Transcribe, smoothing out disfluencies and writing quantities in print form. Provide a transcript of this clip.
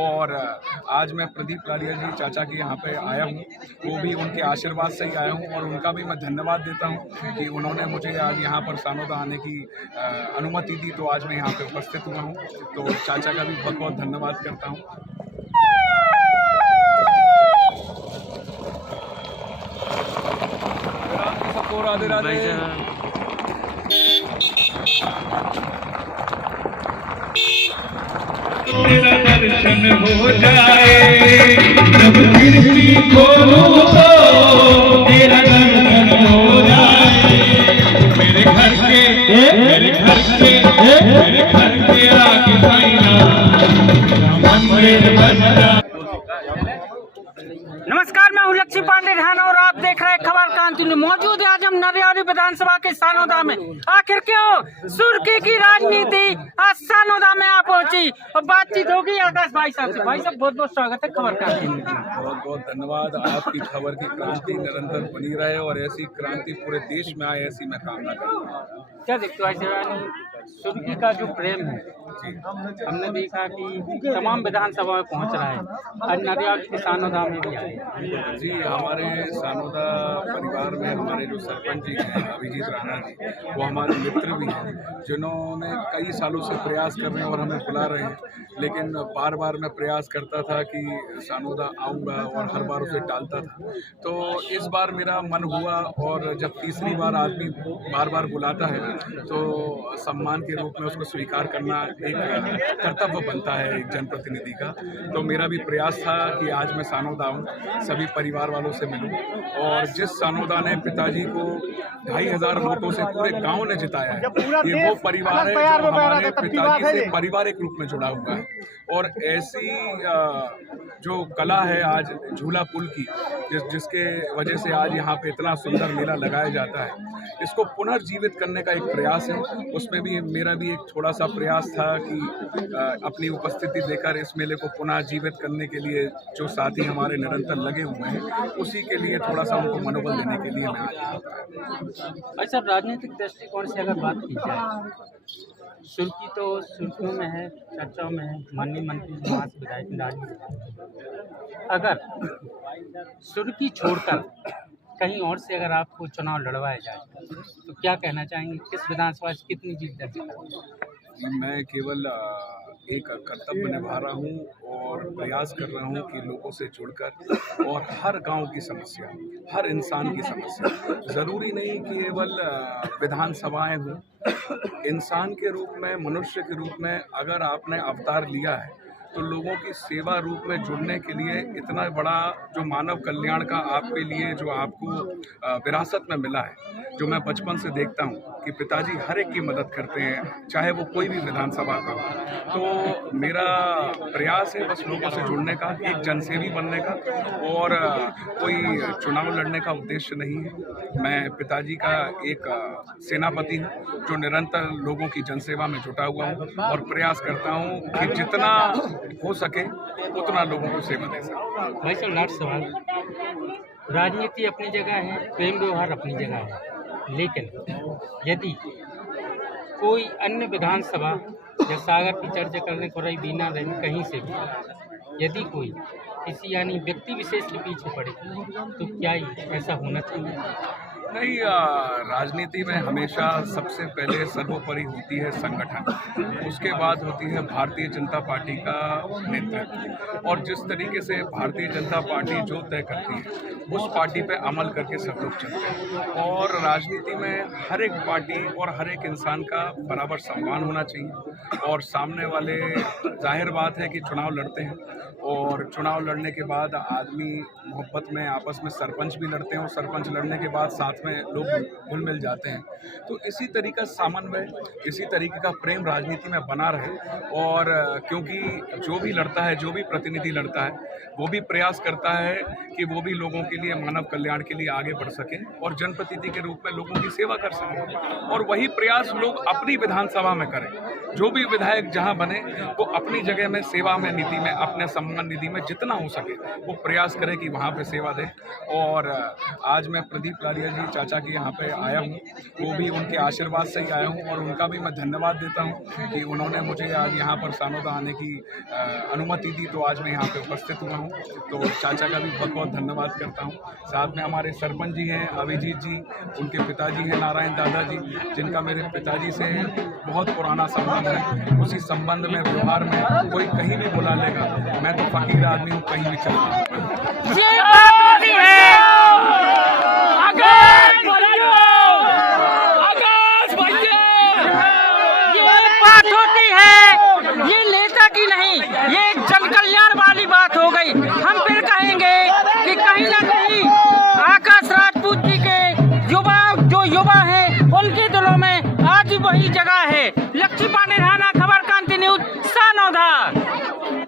और आज मैं प्रदीप लालिया जी चाचा के यहाँ पे आया हूँ, वो भी उनके आशीर्वाद से ही आया हूँ और उनका भी मैं धन्यवाद देता हूँ कि उन्होंने मुझे आज यहाँ पर सानोदा आने की अनुमति दी, तो आज मैं यहाँ पे उपस्थित हुआ हूँ। तो चाचा का भी बहुत बहुत धन्यवाद करता हूँ। राधे राधे। तेरा दर्शन हो जाए जब खिड़की खोलो तो तेरा दर्शन हो जाए। मेरे घर के आगे आईना मंदिर बन जाए। नमस्कार, मैं हूं लक्ष्मी पांडे ढाना और आप देख रहे हैं खबर क्रांति। मौजूद है आज हम नरियारी विधानसभा के सानोदा में। आखिर क्यों सुर्खी की राजनीति आज सानोदा में आ पहुंची और बातचीत होगी आकाश भाई साहब से। भाई साहब बहुत बहुत स्वागत है खबर क्रांति में। बहुत बहुत धन्यवाद। आपकी खबर की क्रांति निरंतर बनी रहे और ऐसी क्रांति पूरे देश में आए, ऐसी मैं कामना करता हूँ। क्या देखते हो सुर्खी का जो प्रेम है, हमने देखा कि तमाम विधानसभा में पहुंच रहा है, आज नरियारी के सानोदा में भी आए। जी, हमारे सानोदा परिवार में हमारे जो सरपंच जी हैं अभिजीत राणा जी, वो हमारे मित्र भी हैं, जिन्होंने कई सालों से प्रयास कर रहे हैं और हमें बुला रहे हैं। लेकिन बार बार मैं प्रयास करता था कि सानोदा आऊँगा और हर बार उसे टालता था। तो इस बार मेरा मन हुआ और जब तीसरी बार आदमी बार बार बुलाता है तो सम्मान के रूप में उसको स्वीकार करना एक कर्तव्य बनता है एक जनप्रतिनिधि का। तो मेरा भी प्रयास था कि आज मैं सानोदा आऊँ, सभी परिवार वालों से मिलूं और जिस सानोदा ने पिताजी को 2500 वोटों से पूरे गांव ने जिताया है, ये वो परिवार है जो हमारे पिताजी से पारिवारिक रूप में जुड़ा हुआ है। और ऐसी जो कला है आज झूला पुल की, जिसके वजह से आज यहाँ पे इतना सुंदर मेला लगाया जाता है, इसको पुनर्जीवित करने का एक प्रयास है। उसमें भी मेरा भी एक थोड़ा सा प्रयास था कि अपनी उपस्थिति देकर इस मेले को पुनः जीवित करने के लिए जो साथी हमारे निरंतर लगे हुए हैं, उसी के लिए थोड़ा सा उनको मनोबल देने के लिए भाई साहब, राजनीतिक दृष्टिकोण से अगर बात की जाए, सुर्खी तो सुर्खियों में है, चर्चाओं में है, माननीय मंत्री निवास विधायक, अगर सुर्खी छोड़कर कहीं और से अगर आपको चुनाव लड़वाया जाए तो क्या कहना चाहेंगे, किस विधानसभा से कितनी जीत दर्ज करेंगे? मैं केवल एक कर्तव्य निभा रहा हूँ और प्रयास कर रहा हूँ कि लोगों से जुड़कर और हर गांव की समस्या, हर इंसान की समस्या, ज़रूरी नहीं कि केवल विधानसभाएं हों, इंसान के रूप में, मनुष्य के रूप में अगर आपने अवतार लिया है तो लोगों की सेवा रूप में जुड़ने के लिए इतना बड़ा जो मानव कल्याण का आपके लिए जो आपको विरासत में मिला है, जो मैं बचपन से देखता हूँ कि पिताजी हर एक की मदद करते हैं, चाहे वो कोई भी विधानसभा का हो। तो मेरा प्रयास है बस लोगों से जुड़ने का, एक जनसेवी बनने का, और कोई चुनाव लड़ने का उद्देश्य नहीं है। मैं पिताजी का एक सेनापति हूँ जो निरंतर लोगों की जनसेवा में जुटा हुआ हूँ और प्रयास करता हूँ कि जितना हो सके उतना लोगों को सेवा दे सके। भाई साहब, लास्ट सवाल, राजनीति अपनी जगह है, प्रेम व्यवहार अपनी जगह है, लेकिन यदि कोई अन्य विधानसभा या सागर की चर्चा करने को रही बीना रही कहीं से भी, यदि कोई किसी यानी व्यक्ति विशेष के पीछे पड़े तो क्या ऐसा होना चाहिए? नहीं, राजनीति में हमेशा सबसे पहले सर्वोपरि होती है संगठन, उसके बाद होती है भारतीय जनता पार्टी का नेतृत्व, और जिस तरीके से भारतीय जनता पार्टी जो तय करती है उस पार्टी पे अमल करके सब लोग चलते हैं। और राजनीति में हर एक पार्टी और हर एक इंसान का बराबर सम्मान होना चाहिए। और सामने वाले, जाहिर बात है कि चुनाव लड़ते हैं और चुनाव लड़ने के बाद आदमी मोहब्बत में आपस में सरपंच भी लड़ते हैं और सरपंच लड़ने के बाद साथ में लोग घुल मिल जाते हैं। तो इसी तरीका समन्वय, इसी तरीके का प्रेम राजनीति में बना रहे। और क्योंकि जो भी लड़ता है, जो भी प्रतिनिधि लड़ता है, वो भी प्रयास करता है कि वो भी लोगों के लिए, मानव कल्याण के लिए आगे बढ़ सके और जनप्रतिनिधि के रूप में लोगों की सेवा कर सके। और वही प्रयास लोग अपनी विधानसभा में करें। जो भी विधायक जहां बने वो अपनी जगह में सेवा में, नीति में, अपने सम्मान निधि में जितना हो सके वो प्रयास करें कि वहां पे सेवा दें। और आज मैं प्रदीप लालिया जी चाचा के यहाँ पे आया हूँ, वो भी उनके आशीर्वाद से ही आया हूँ और उनका भी मैं धन्यवाद देता हूँ कि उन्होंने मुझे आज यहाँ पर सानोदा आने की अनुमति दी, तो आज मैं यहाँ पे उपस्थित हुआ हूँ। तो चाचा का भी बहुत बहुत धन्यवाद करता हूँ। साथ में हमारे सरपंच जी हैं अभिजीत जी, उनके पिताजी हैं नारायण दादाजी, जिनका मेरे पिताजी से बहुत पुराना संबंध है। उसी संबंध में व्यवहार में कोई कहीं भी बुला लेगा, मैं तो फकीर आदमी हूँ, कहीं भी चलता हूँ। ये बात होती है ये बात होती है, ये नेता की नहीं, ये जन कल्याण वाली बात हो गई। हम फिर कहेंगे कि कहीं ना कहीं आकाश राजपूत जी के युवा हैं, उनके दिलों में आज वही जगह है। लक्ष्मी पांडे राणा, खबर क्रांति न्यूज, सानोदा।